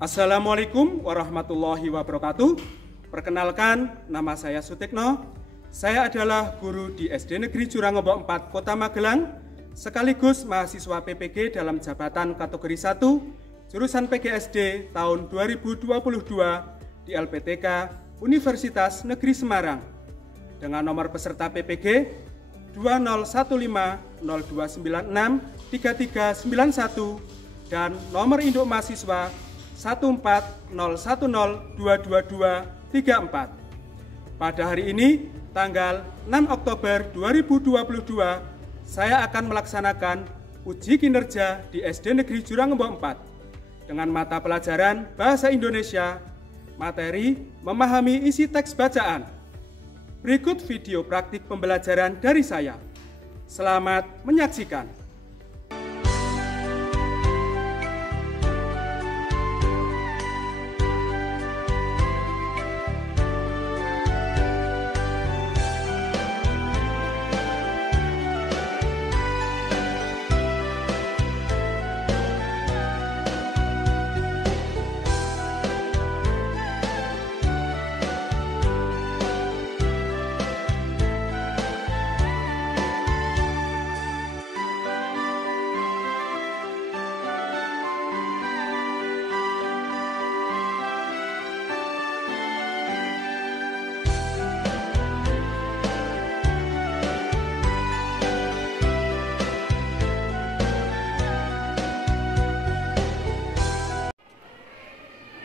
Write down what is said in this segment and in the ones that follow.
Assalamualaikum warahmatullahi wabarakatuh. Perkenalkan, nama saya Sutikno. Saya adalah guru di SD Negeri Jurangombo 4 Kota Magelang, sekaligus mahasiswa PPG dalam jabatan kategori 1, jurusan PGSD tahun 2022 di LPTK Universitas Negeri Semarang. Dengan nomor peserta PPG 201502963391 dan nomor induk mahasiswa 14010222234. Pada hari ini, tanggal 6 Oktober 2022, saya akan melaksanakan uji kinerja di SD Negeri Jurangombo 4 dengan mata pelajaran Bahasa Indonesia, materi memahami isi teks bacaan. Berikut video praktik pembelajaran dari saya. Selamat menyaksikan.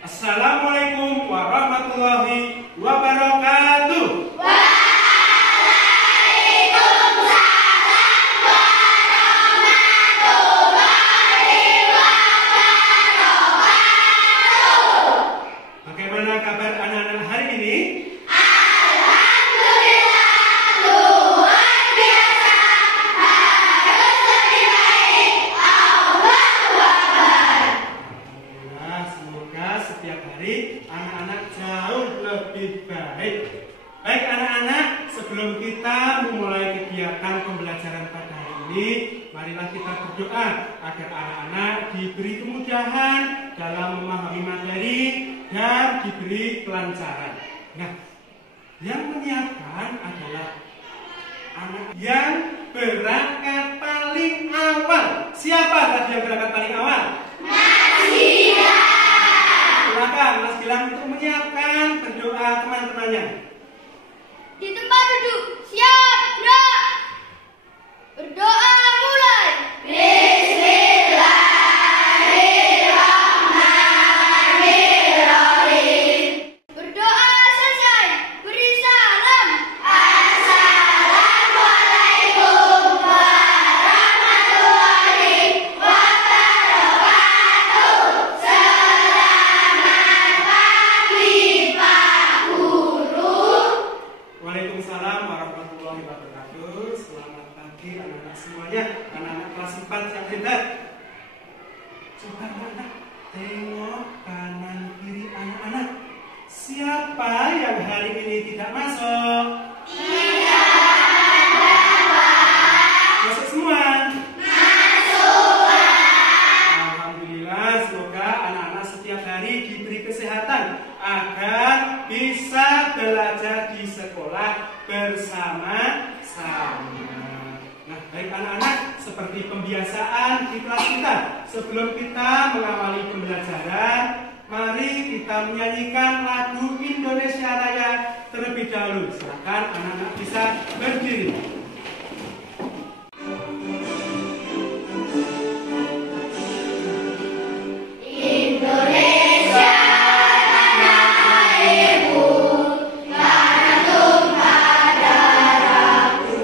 Assalamualaikum warahmatullahi wabarakatuh. Waalaikumsalam warahmatullahi wabarakatuh. Bagaimana kabar anak-anak hari ini? Alhamdulillah, luar biasa. Harus lebih baik. Allahu Akbar. Alhamdulillah, semoga setiap hari anak-anak jauh lebih baik. Baik anak-anak, sebelum kita memulai kegiatan pembelajaran pada hari ini, marilah kita berdoa agar anak-anak diberi kemudahan dalam memahami materi dan diberi kelancaran. Nah, yang menyiapkan adalah anak yang berangkat paling awal. Siapa tadi yang berangkat paling awal? Silakan Mas Gilang untuk menyiapkan berdoa teman-temannya. Di tempat duduk, siap, gerak. Berdoa mulai. Bismillahirrahmanirrahim. Berdoa selesai, beri salam. Assalamualaikum warahmatullahi wabarakatuh. Selamat pagi Pak Guru. Waalaikumsalam warahmatullahi wabarakatuh. Selamat pagi anak-anak semuanya, anak-anak kelas 4 yang hebat. Coba anak-anak tengok kanan kiri anak-anak. Siapa yang hari ini tidak masuk? Masuk semua? Alhamdulillah, semoga anak-anak setiap hari diberi kesehatan agar bisa belajar di sekolah bersama-sama. Nah, baik anak-anak, seperti pembiasaan di kelas kita, sebelum kita mengawali pembelajaran, mari kita menyanyikan lagu Indonesia Raya terlebih dahulu. Silakan anak-anak bisa berdiri. Indonesia tanah airku, tanah tumpah darahku.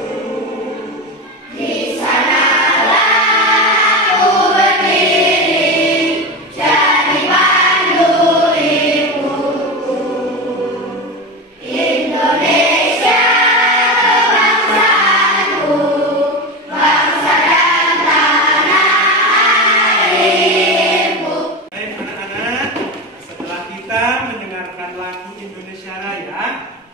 Di sanalah aku berdiri, jadi pandu ibuku. Indonesia kebangsaanku, bangsa dan tanah airku. Baik anak-anak, setelah kita mendengarkan lagu Indonesia Raya,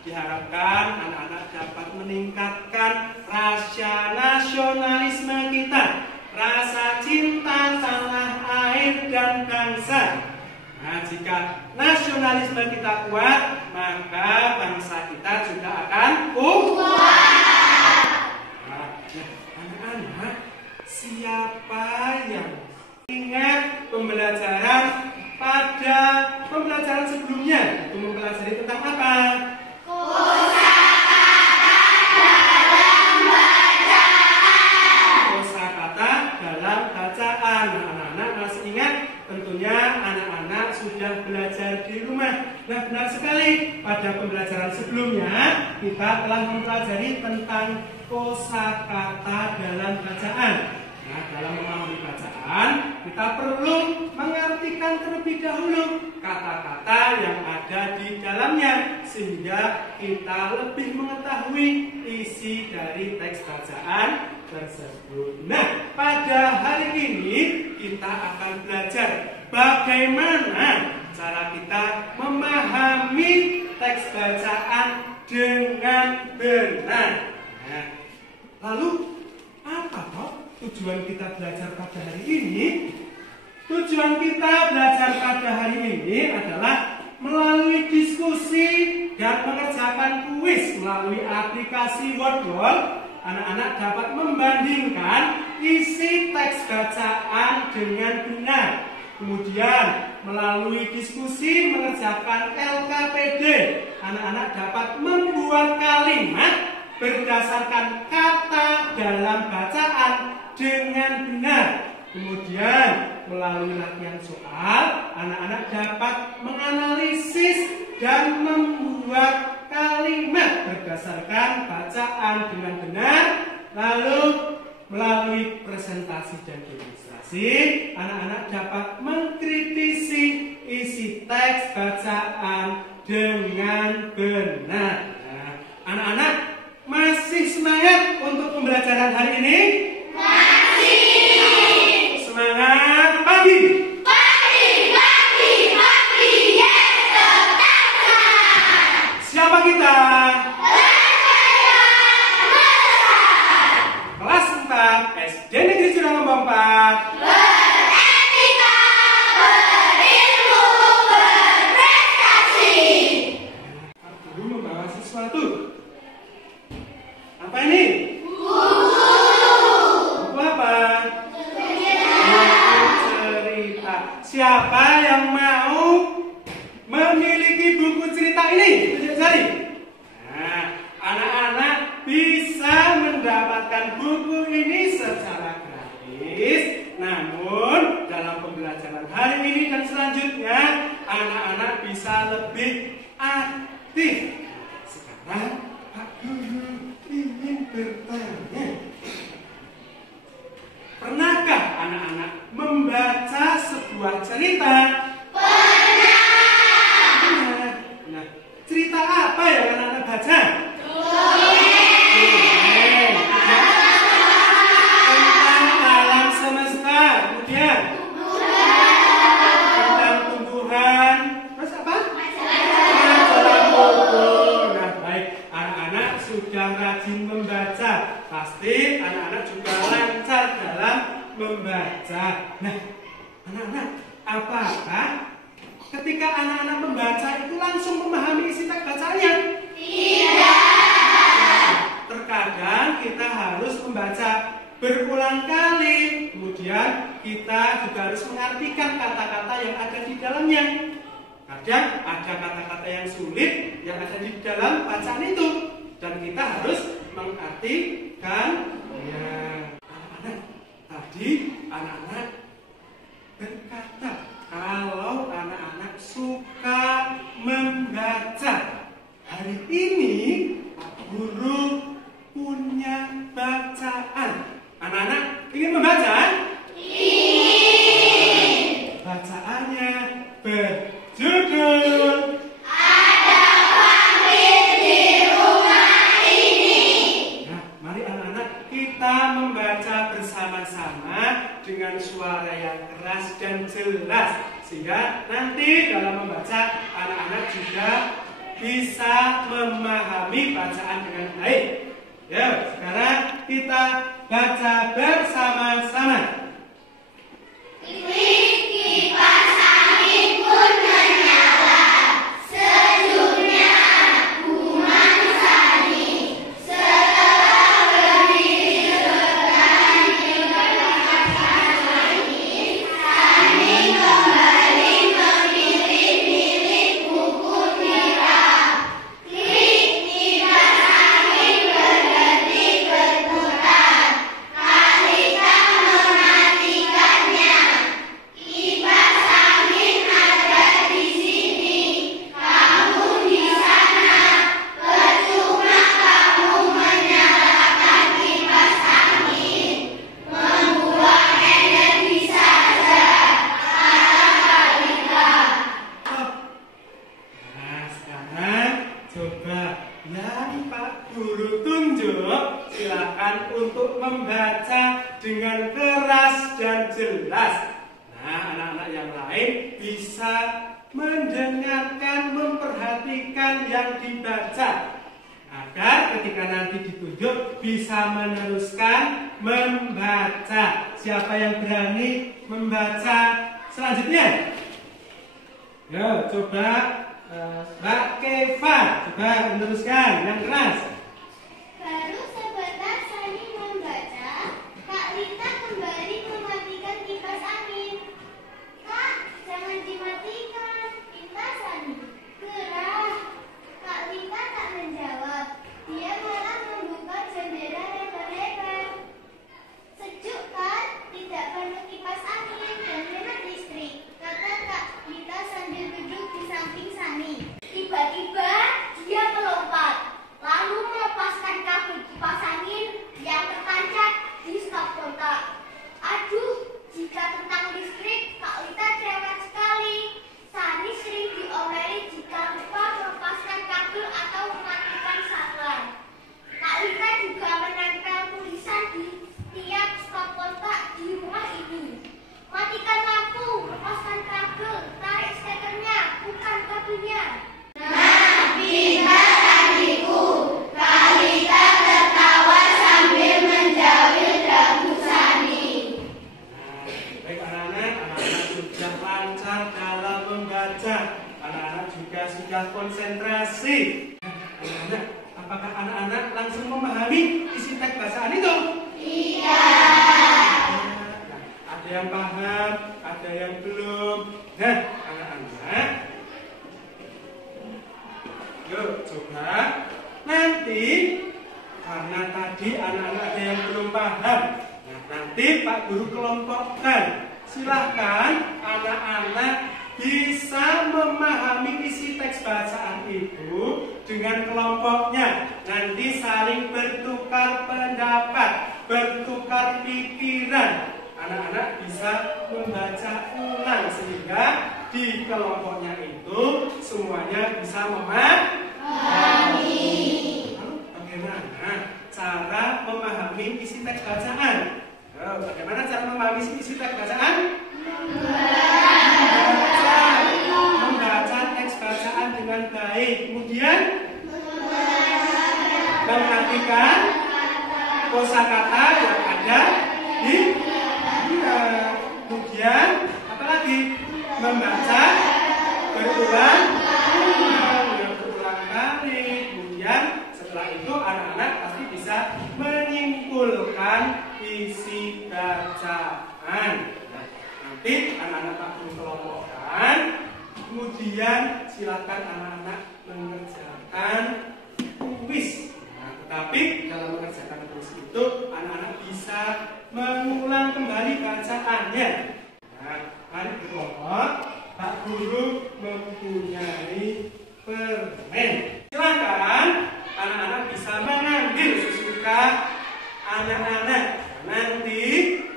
diharapkan anak-anak dapat meningkatkan rasa nasionalisme kita, rasa cinta tanah air dan bangsa. Nah, jika nasionalisme kita kuat, maka bangsa kita juga akan kuat. Nah, anak-anak, siapa yang ingat pembelajaran pada pembelajaran sebelumnya? Itu mempelajari tentang apa? Kosakata dalam bacaan. Anak-anak masih ingat? Tentunya anak-anak sudah belajar di rumah. Nah, benar sekali. Pada pembelajaran sebelumnya kita telah mempelajari tentang kosakata dalam bacaan. Nah, dalam memahami bacaan, kita perlu mengartikan terlebih dahulu kata-kata yang ada di dalamnya, sehingga kita lebih mengetahui isi dari teks bacaan tersebut. Nah, pada hari ini kita akan belajar bagaimana cara kita memahami teks bacaan dengan benar. Nah, lalu apa toh tujuan kita belajar pada hari ini? Tujuan kita belajar pada hari ini adalah melalui diskusi dan mengerjakan kuis melalui aplikasi Wordwall. Anak-anak dapat membandingkan isi teks bacaan dengan benar. Kemudian melalui diskusi mengerjakan LKPD, anak-anak dapat membuat kalimat berdasarkan kata dalam bacaan dengan benar. Kemudian melalui latihan soal, anak-anak dapat menganalisis dan membuat kalimat berdasarkan bacaan dengan benar. Lalu melalui presentasi dan demonstrasi, anak-anak dapat mengkritisi isi teks bacaan dengan benar. Nah, anak-anak masih semangat untuk pembelajaran hari ini? Masih. Semangat pagi. Yes, tetap. Siapa kita? Kelas 4 SD Negeri Suralomba 4. Beretika, berilmu, berprestasi. Guru membawa sesuatu. Apa ini? Buku apa? Buku cerita. Siapa yang mau memiliki buku cerita ini? Tunjuk jari. Nah, anak-anak bisa mendapatkan buku ini secara gratis. Namun, dalam pembelajaran hari ini dan selanjutnya, anak-anak bisa lebih aktif. Sekarang, Pak Guru ingin bertanya. Pernahkah anak-anak membaca sebuah cerita? Pernah. Nah, cerita apa yang anak-anak baca? Dongeng. Tentang alam semesta. Kemudian tentang tumbuhan. Terus apa? Majalah buku. Nah, baik. Anak-anak sudah rajin membaca. Pasti anak-anak juga lancar dalam membaca. Nah, anak-anak, apakah ketika anak-anak membaca itu langsung memahami isi teks bacaannya? Tidak. Terkadang kita harus membaca berulang kali. Kemudian kita juga harus mengartikan kata-kata yang ada di dalamnya. Kadang ada kata-kata yang sulit yang ada di dalam bacaan itu, dan kita harus mengartikan. Ya, anak-anak, tadi anak-anak berkata kalau anak-anak suka membaca. Hari ini Pak Guru punya bacaan. Anak-anak ingin membaca? Ingin. Bacaannya berjudul Ada vampir di rumah ini. Nah, mari anak-anak kita membaca bersama-sama dengan suara yang keras dan jelas, sehingga nanti dalam membaca anak-anak juga bisa memahami bacaan dengan baik. Ya, sekarang kita baca bersama-sama. Kipas angin pun dengan keras dan jelas. Nah, anak-anak yang lain bisa mendengarkan, memperhatikan yang dibaca, agar ketika nanti ditunjuk bisa meneruskan membaca. Siapa yang berani membaca selanjutnya? Yo, coba Mbak Keva, coba meneruskan yang keras. Baru sebentar Sani membaca, Kak Rita kembali mematikan kipas angin. Kak, jangan dimatikan, pinta Sani. Gerah. Kak Rita tak menjawab. Dia malah membuka jendela lebar-lebar. Sejuk kan? Tidak perlu kipas angin dan hemat listrik, kata Kak Rita sambil duduk di samping Sani. Tiba-tiba dia melompat, lalu melepaskan kabel kipas angin yang tertancap di stop kontak. Aduh, jika tentang listrik, Kak Rita cerewet sekali. Sani sering diomeli jika lupa melepaskan kabel atau mematikan saklar. Kak Rita juga menempel tulisan di tiap stop kontak di rumah ini. Matikan lampu, lepaskan kabel, tarik stekernya, bukan kabelnya. Nah, pintar adikku. Kak Rita tertawa sambil menjawil dagu Sani. Baik anak-anak sudah lancar dalam membaca. Anak-anak juga sudah konsentrasi. Anak-anak, apakah anak-anak langsung memahami isi teks bacaan itu? Iya. Ada yang paham, ada yang belum. Nah, anak-anak, yuk coba nanti, karena tadi anak-anak ada yang belum paham. Nah, nanti Pak Guru kelompokkan. Silahkan anak-anak bisa memahami isi teks bacaan itu dengan kelompoknya. Nanti saling bertukar pendapat, bertukar pikiran. Anak-anak bisa membaca ulang sehingga di kelompoknya itu semuanya bisa memahami. Lalu bagaimana cara memahami isi teks bacaan? Bagaimana cara memahami isi teks bacaan? Membaca teks bacaan dengan baik, kemudian memperhatikan kosakata yang ada di kemudian apa lagi? Membaca berulang kali. Kemudian setelah itu anak-anak pasti bisa menyimpulkan isi bacaan. Nanti anak-anak Pak Guru kelompokkan. Kemudian silakan anak-anak mengerjakan kuis. Tetapi dalam mengerjakan kuis itu anak-anak bisa mengulang kembali bacaannya. Nah, mari berkelompok. Pak Guru mempunyai permen. Silakan anak-anak bisa mengambil sesuka anak-anak. Nanti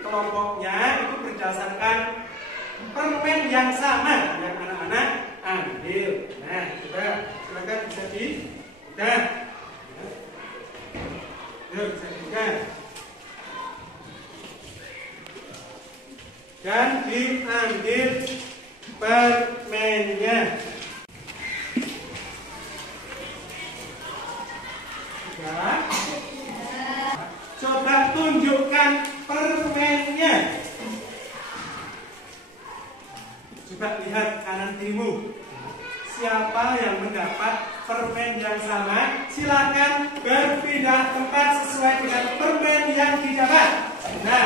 kelompoknya itu berdasarkan permen yang sama yang anak-anak ambil. Nah, coba silakan bisa dibuka. Yuk, bisa dibuka. Dan diambil permennya. Sudah? Coba tunjukkan permennya. Coba lihat kanan kirimu. Siapa yang mendapat permen yang sama? Silakan berpindah tempat sesuai dengan permen yang didapat. Nah.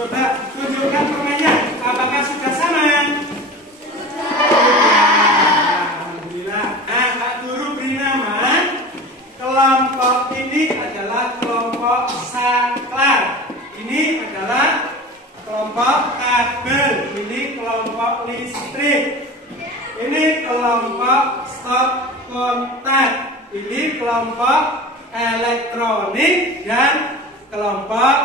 Coba tunjukkan permennya. Apakah sudah sama? Alhamdulillah. Nah, Pak Guru beri nama. Kelompok ini adalah kelompok saklar. Ini adalah kelompok kabel. Ini kelompok listrik. Ini kelompok stop kontak. Ini kelompok elektronik dan kelompok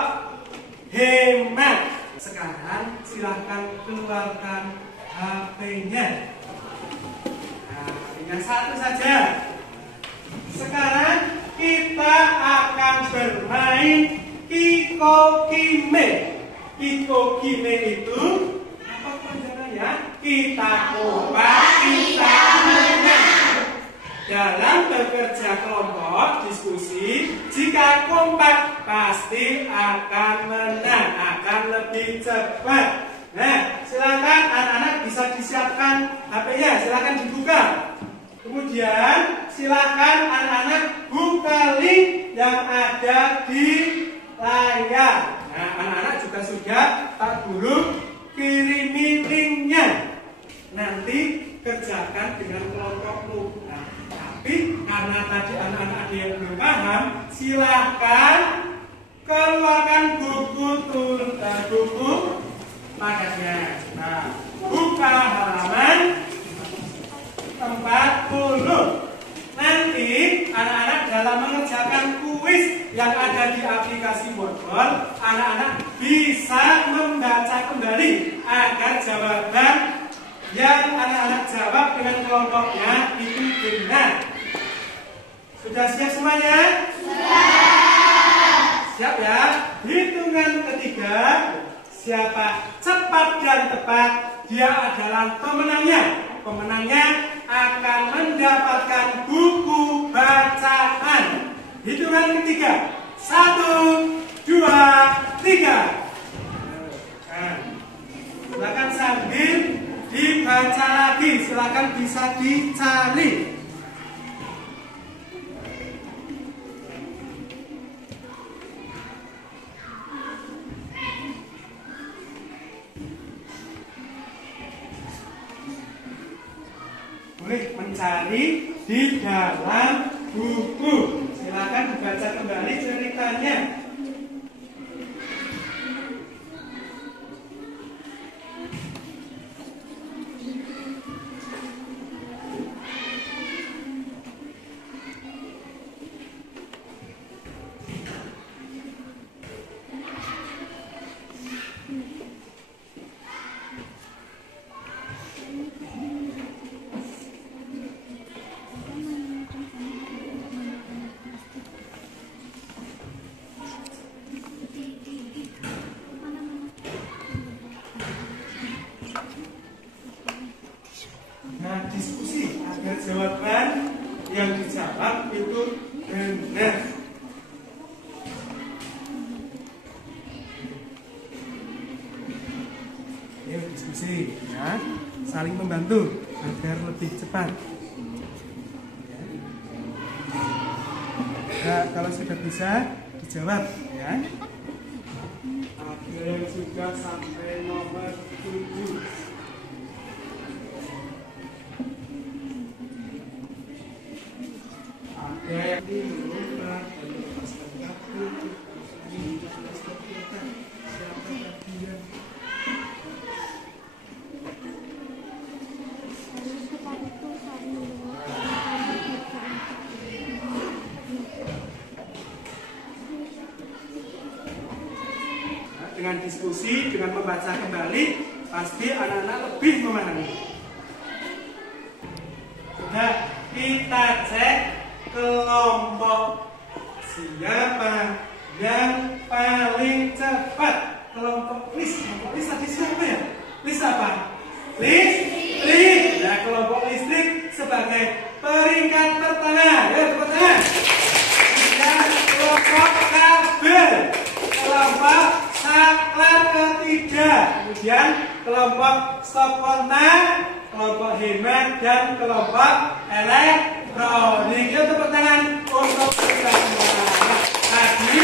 hemat. Sekarang silahkan keluarkan HP-nya. Nah, tinggal satu saja. Sekarang kita akan bermain Kiko-Kime. Kiko-Kime itu apa panjangannya? Kita kompak, kita menang. Dalam bekerja kelompok, diskusi, jika kompak pasti akan menang, akan lebih cepat. Nah, silakan anak-anak bisa disiapkan HP-nya, silakan dibuka. Kemudian silakan anak-anak buka link yang ada di layar. Nah, anak-anak juga sudah Pak Guru kirimi linknya. Nanti kerjakan dengan kelompokmu. Nah, tapi karena tadi anak-anak ada yang belum paham, silahkan keluarkan buku padatnya. Nah, buka halaman 40. Nanti anak-anak dalam mengerjakan kuis yang ada di aplikasi Wordball, anak-anak bisa membaca kembali agar jawaban yang anak-anak jawab dengan kelompoknya itu benar. Sudah siap semuanya? Siap ya? Hitungan ketiga, siapa cepat dan tepat, dia adalah pemenangnya. Pemenangnya akan mendapatkan buku bacaan. Hitungan ketiga, 1, 2, 3. Nah, silakan sambil dibaca lagi, silakan bisa dicari. Boleh mencari di dalam buku. Silakan dibaca kembali ceritanya. Nah, diskusi agar jawaban yang dijawab itu benar. Ayo diskusi ya, saling membantu agar lebih cepat. Nah, kalau sudah bisa dijawab ya. Ada yang sudah sampai nomor 7. Dengan diskusi, dengan membaca kembali, pasti anak-anak lebih memahami. Sudah, kita cek kelompok siapa yang paling cepat. Kelompok list. Kelompok list tadi siapa ya? List apa? Listrik. Nah, kelompok listrik sebagai peringkat pertama. Ya, tepuk tangan. Dan kelompok kabel. Kelompok saklar ketiga. Kemudian kelompok stop kontak, kelompok hemat, dan kelompok elektronik. Ya, tepuk tangan untuk kita semua. Tadi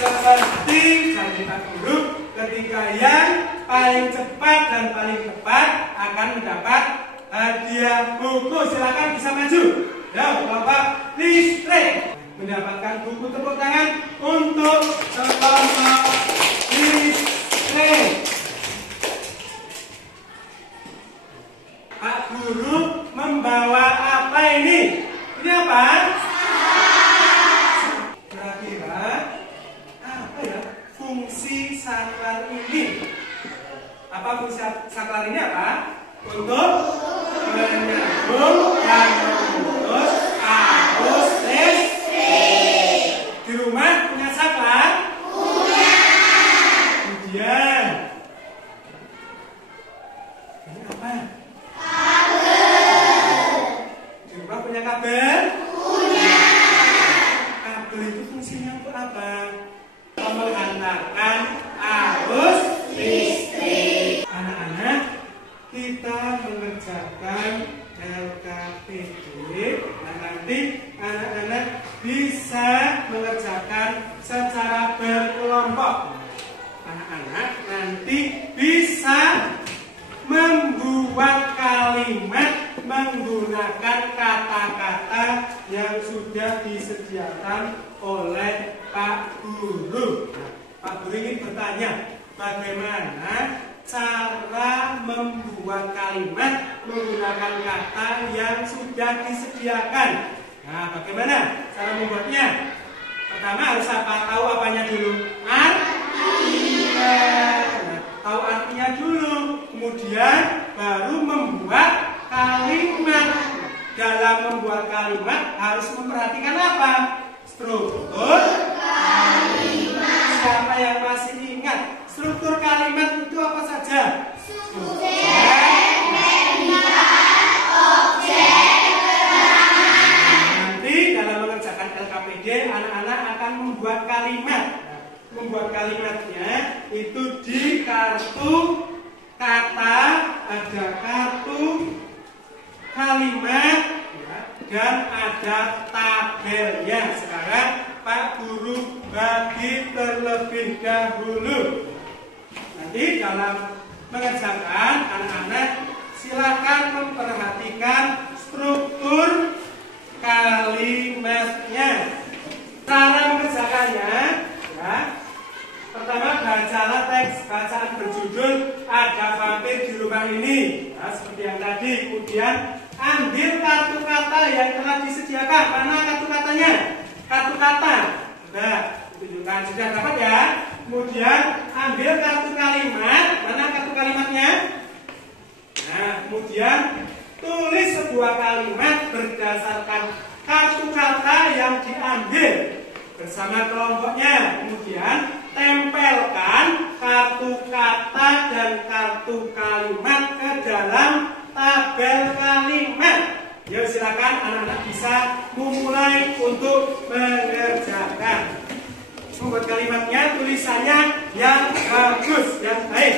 seperti janji Pak Guru, ketika yang paling cepat dan paling tepat akan mendapat hadiah buku. Silakan bisa maju. Ya, kelompok listrik mendapatkan buku. Tepuk tangan untuk kelompok listrik. Pak Guru membawa apa ini? Ini apa? bisa mengerjakan secara berkelompok. Anak-anak nanti bisa membuat kalimat menggunakan kata-kata yang sudah disediakan oleh Pak Guru. Nah, Pak Guru ingin bertanya, bagaimana cara membuat kalimat menggunakan kata yang sudah disediakan? Nah, bagaimana cara membuatnya? Pertama harus apa? Tahu apanya dulu? Artinya. Nah, tahu artinya dulu. Kemudian baru membuat kalimat. Dalam membuat kalimat harus memperhatikan apa? Struktur kalimat. Siapa yang masih ingat? Struktur kalimat itu apa saja? Subjek, predikat, objek, keterangan. Nanti dalam mengerjakan LKPD, anak-anak akan membuat kalimat. Membuat kalimatnya itu di kartu kata, ada kartu kalimat, ya, dan ada tabelnya. Sekarang Pak Guru bagi terlebih dahulu. Nanti dalam mengerjakan, anak-anak silakan memperhatikan struktur kalimatnya. Cara mengerjakannya, ya. Pertama, bacalah teks bacaan berjudul Ada Vampir di Rumah Ini. Nah, seperti yang tadi. Kemudian ambil kartu kata yang telah disediakan. Mana kartu katanya? Kartu kata. Sudah ditunjukkan, sudah dapat ya. Kemudian ambil kartu kalimat. Mana kartu kalimatnya? Nah, kemudian tulis sebuah kalimat berdasarkan kartu kata yang diambil bersama kelompoknya. Kemudian tempelkan kartu kata dan kartu kalimat ke dalam tabel kalimat. Yuk silakan anak-anak bisa memulai untuk mengerjakan. Membuat kalimatnya, tulisannya yang bagus, yang baik.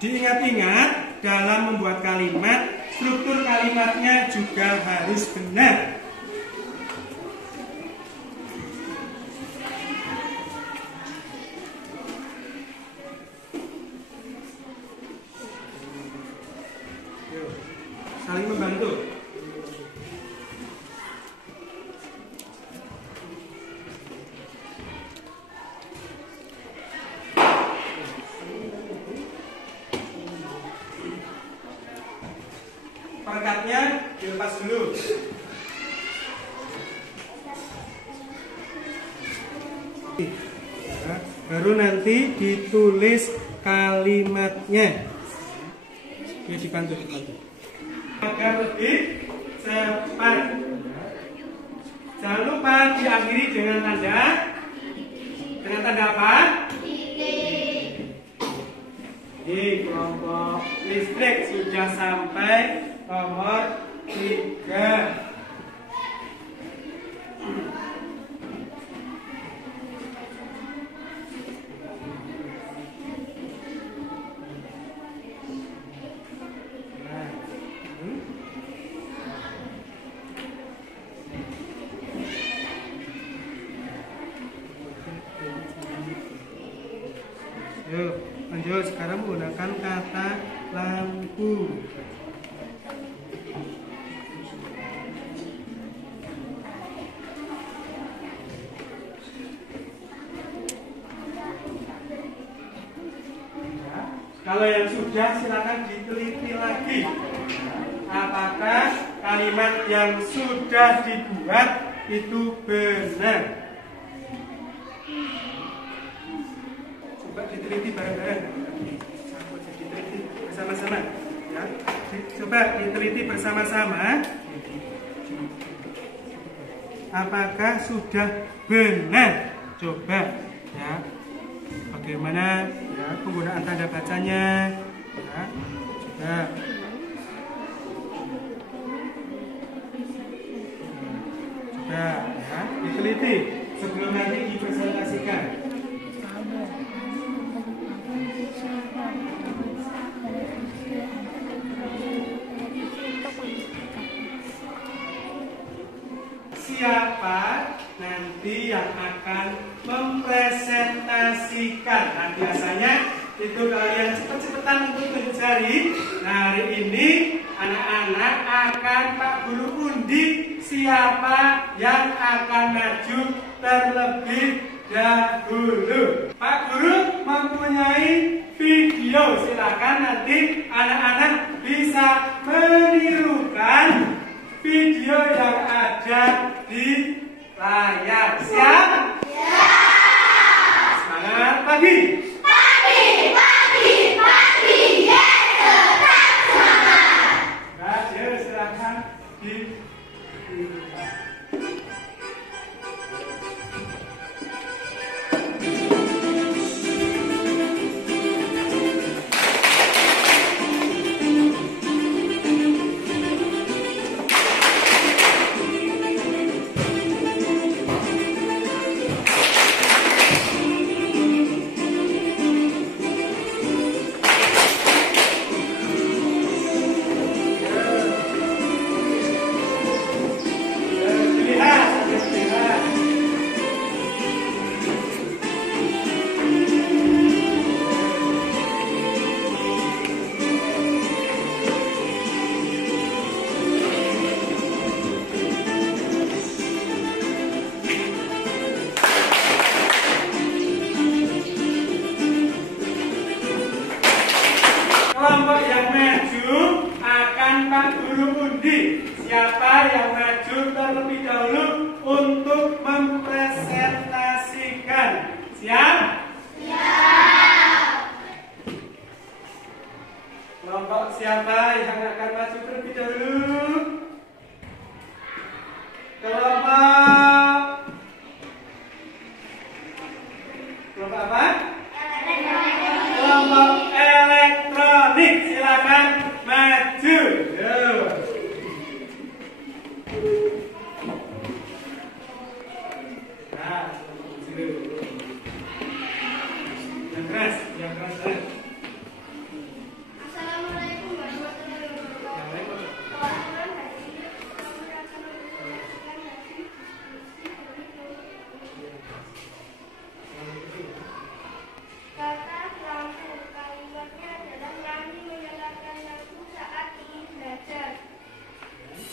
Diingat-ingat dalam membuat kalimat, struktur kalimatnya juga harus benar. Saling membantu. Perekatnya dilepas dulu. Nah, baru nanti ditulis kalimatnya. Oke, dibantu. Agar lebih cepat. Jangan lupa diakhiri dengan tanda. Dengan tanda apa? Di kelompok listrik sudah sampai nomor 3. Yuk, lanjut. Sekarang menggunakan kata lampu. Kalau yang sudah, silakan diteliti lagi. Apakah kalimat yang sudah dibuat itu benar? Coba diteliti bareng-bareng. Diteliti bersama-sama. Ya. Coba diteliti bersama-sama. Apakah sudah benar? Coba, ya. Bagaimana ya penggunaan tanda bacanya? Ya. Coba. Coba, ya. Diteliti sebelum nanti dipresentasikan. siapa nanti yang akan mempresentasikan. Nah, biasanya itu kalian cepet-cepetan untuk tunjuk jari. Nah, hari ini anak-anak akan Pak Guru undi siapa yang akan maju terlebih dahulu. Pak Guru mempunyai video, silakan nanti anak-anak bisa menirukan video yang ada di layar. Siap? Siap. Semangat pagi. Pagi, pagi, pagi, yes, tetap semangat. Nah, silakan ditirukan. Kelompok yang maju akan Pak Guru undi siapa yang maju terlebih dahulu untuk mempresentasikan. Siap? Siap. Kelompok siapa yang akan maju terlebih dahulu? Kelompok apa? Kelompok elektronik, silakan maju. Yo. Nah, yang keras. Assalamualaikum warahmatullahi wabarakatuh. Teman-teman, hari ini kami akan mempresentasikan hasil kata lampu. Kalimatnya adalah Rani menyalakan lampu saat ingin belajar.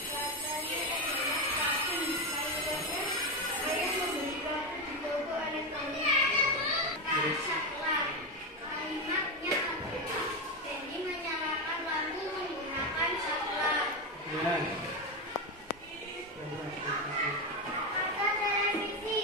Katanya adalah kaki. Kalimatnya ayah membeli lampu di toko elektronik. Saklar. Kalimatnya adalah Dendi menyalakan lampu menggunakan saklar. Ya. Kata televisi.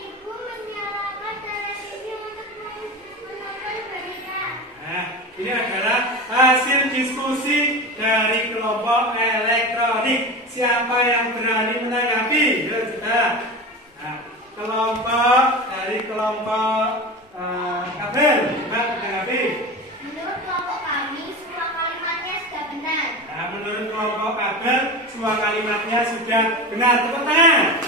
Ibu menyalakan televisi untuk menonton berita. Nah, ini adalah hasil diskusi dari kelompok elektronik. Siapa yang berani menanggapi? Ya, sudah. Nah, kelompok kabel, Mbak, menanggapi. Menurut kelompok kami, semua kalimatnya sudah benar. Nah, menurut kelompok kabel, semua kalimatnya sudah benar. Tepuk tangan.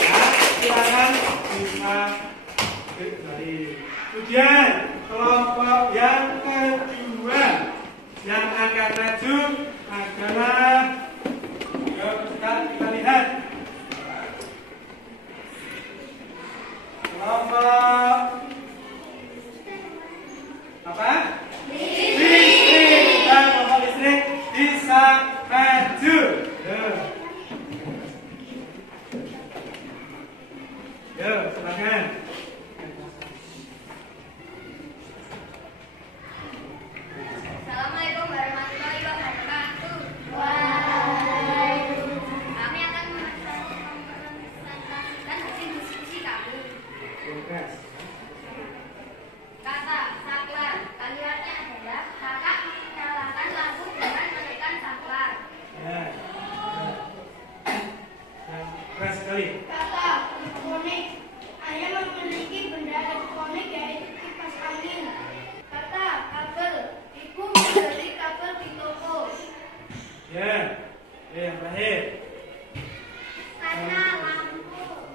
Nah, silakan bisa kembali. Kemudian kelompok yang kedua yang akan maju adalah, yuk kita lihat kelompok apa? Listrik. Nah, kelompok listrik bisa maju. Yuk, silakan. Assalamualaikum warahmatullahi wabarakatuh. Kami akan mempresentasikan hasil diskusi kami. Kata saklar. Kalimatnya adalah kakak menyalakan lampu dengan menekan saklar. Ya. Keras sekali. Kata elektronik. Ayah memiliki benda elektronik yaitu kipas angin. Kata kabel. Ibu membeli kabel di toko. Ya. Yang terakhir. Kata lampu.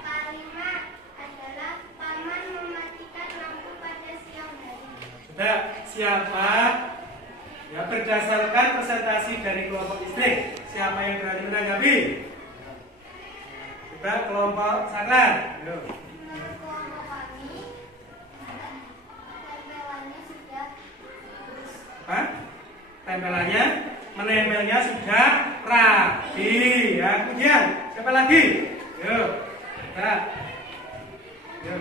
Kalimat adalah paman mematikan lampu pada siang hari. Sudah, siapa? Ya, berdasarkan presentasi dari kelompok listrik, Siapa yang berani menanggapi? Coba kelompok saklar. Ayo. Menurut kelompok kami, tempelannya sudah bagus. Apa? Tempelannya, menempelnya sudah rapi. Ya, kemudian siapa lagi? Yuk, kita. Yuk.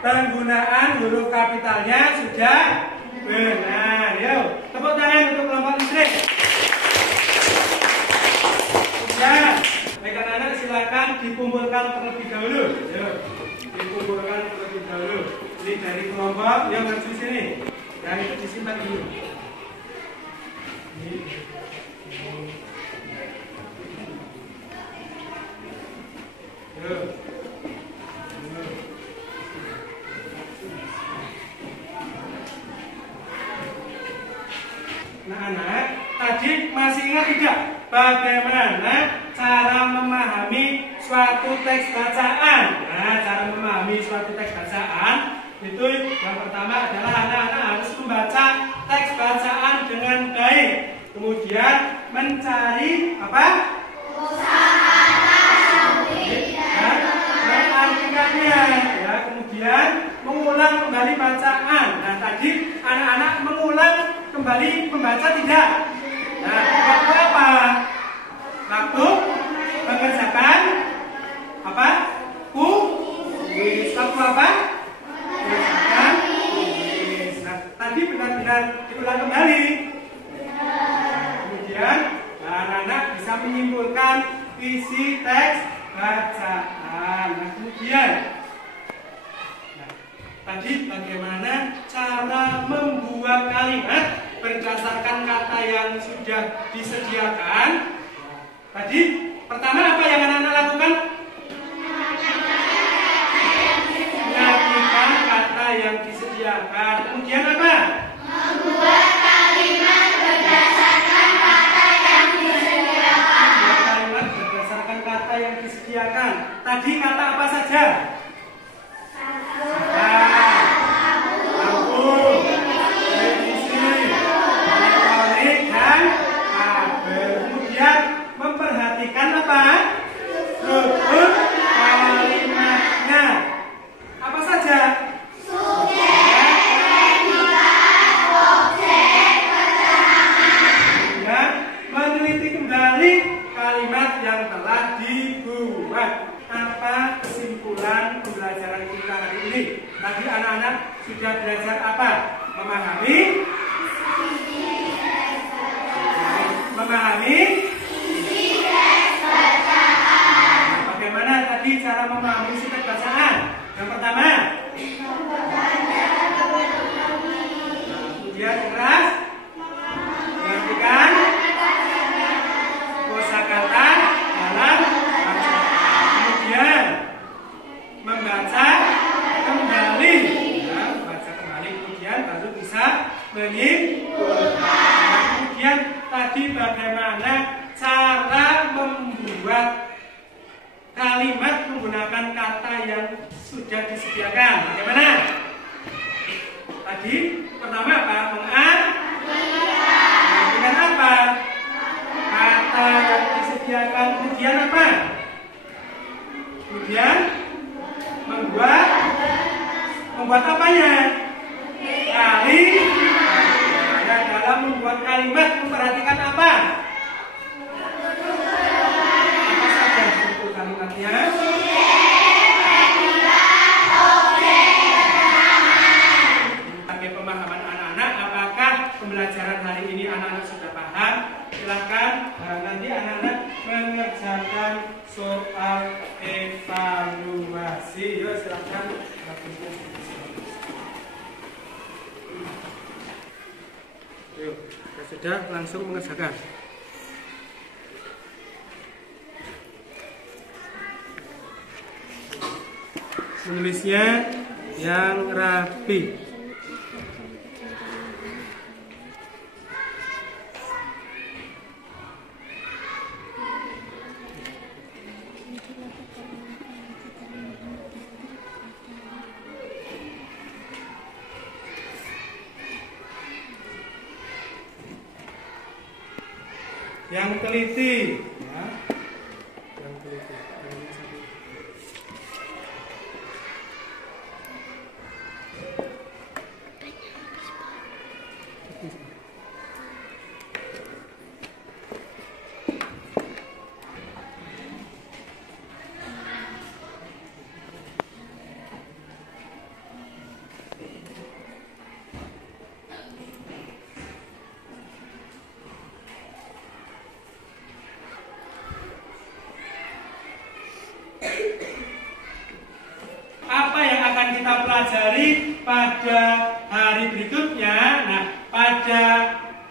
Penggunaan huruf kapitalnya sudah benar. Yuk, tepuk tangan untuk kelompok listrik. Kemudian, anak-anak silakan dikumpulkan terlebih dahulu. Yuk, dikumpulkan terlebih dahulu. Ini dari kelompok yang maju sini. Yang itu disimpan dulu. Yuk. Anak-anak, tadi masih ingat tidak bagaimana cara memahami suatu teks bacaan? Nah, cara memahami suatu teks bacaan itu yang pertama adalah anak-anak harus membaca teks bacaan dengan baik. Kemudian mencari apa? Dan mengartikannya. Ya, kemudian mengulang kembali bacaan. Nah, tadi anak-anak mengulang kembali membaca tidak? Nah, waktu apa? Waktu mengerjakan apa? Kuis. Waktu apa? Mengerjakan kuis. Nah, tadi benar-benar diulang kembali. Kemudian anak-anak bisa menyimpulkan isi teks bacaan. Nah, kemudian tadi bagaimana cara membuat kalimat berdasarkan kata yang sudah disediakan. Tadi pertama apa yang anak-anak lakukan? Mengartikan kata yang disediakan. Kemudian apa? Membuat kalimat berdasarkan kata yang disediakan. Membuat kalimat berdasarkan kata yang disediakan. Tadi kata apa saja? Memperhatikan apa? Struktur kalimatnya. Apa saja? Subjek, predikat, objek, keterangan. Dan meneliti kembali kalimat yang telah dibuat. Apa kesimpulan pembelajaran kita hari ini? Tadi anak-anak sudah belajar apa? Memahami? Bagaimana tadi cara memahami isi teks bacaan? Yang pertama, kemudian keras, mengartikan kosakata dalam bacaan. Kemudian membaca kembali, ya, membaca kembali. Kemudian baru bisa menyimpulkan. Kemudian tadi bagaimana cara membuat kalimat menggunakan kata yang sudah disediakan. Bagaimana? Tadi pertama apa? Mengartikan apa? Kata yang disediakan. Kemudian apa? Kemudian membuat apanya? Dalam membuat kalimat memperhatikan apa? Apa saja bentuk kalimatnya? Sebagai pemahaman anak-anak, apakah pembelajaran hari ini anak-anak sudah paham? Silakan nanti anak-anak mengerjakan soal evaluasi. Yuk, silakan. Yuk, kita sudah langsung mengerjakan. Menulisnya yang rapi. yang teliti, ya. Yang teliti. Apa yang akan kita pelajari pada hari berikutnya? Nah, pada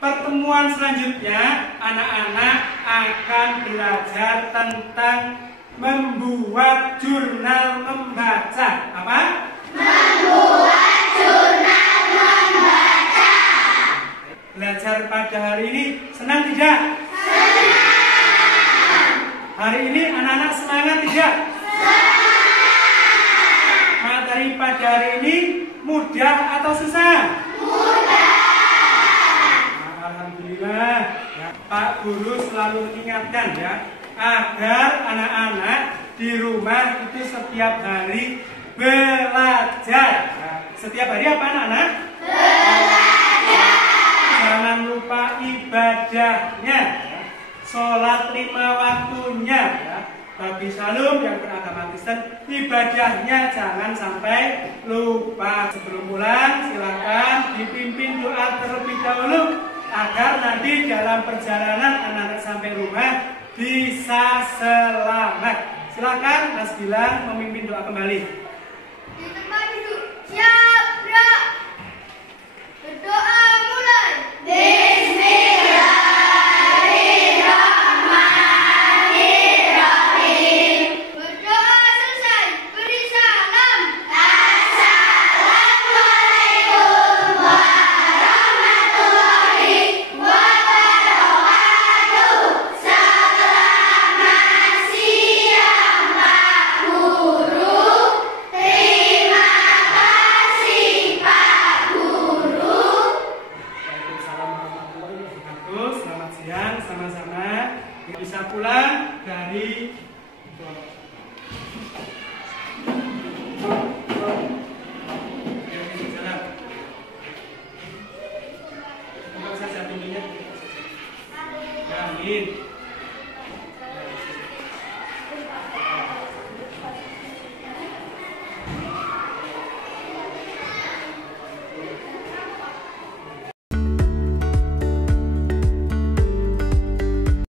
pertemuan selanjutnya anak-anak akan belajar tentang membuat jurnal membaca. Apa? Membuat jurnal membaca. Belajar pada hari ini senang tidak? Senang. Hari ini anak-anak semangat tidak? Materi pada hari ini mudah atau susah? Mudah. Nah, alhamdulillah. Ya, Pak Guru selalu mengingatkan ya, agar anak-anak di rumah itu setiap hari belajar. Nah, setiap hari apa anak-anak? Belajar. Jangan lupa ibadahnya. Ya. Sholat 5 waktunya. Ya. Bagi Shalom yang beragama Kristen, ibadahnya jangan sampai lupa. Sebelum pulang, silakan dipimpin doa terlebih dahulu agar nanti dalam perjalanan anak-anak sampai rumah bisa selamat. Silakan Mas Gilang memimpin doa kembali. Di tempat duduk. Siap, gerak. Berdoa mulai. Bismillah.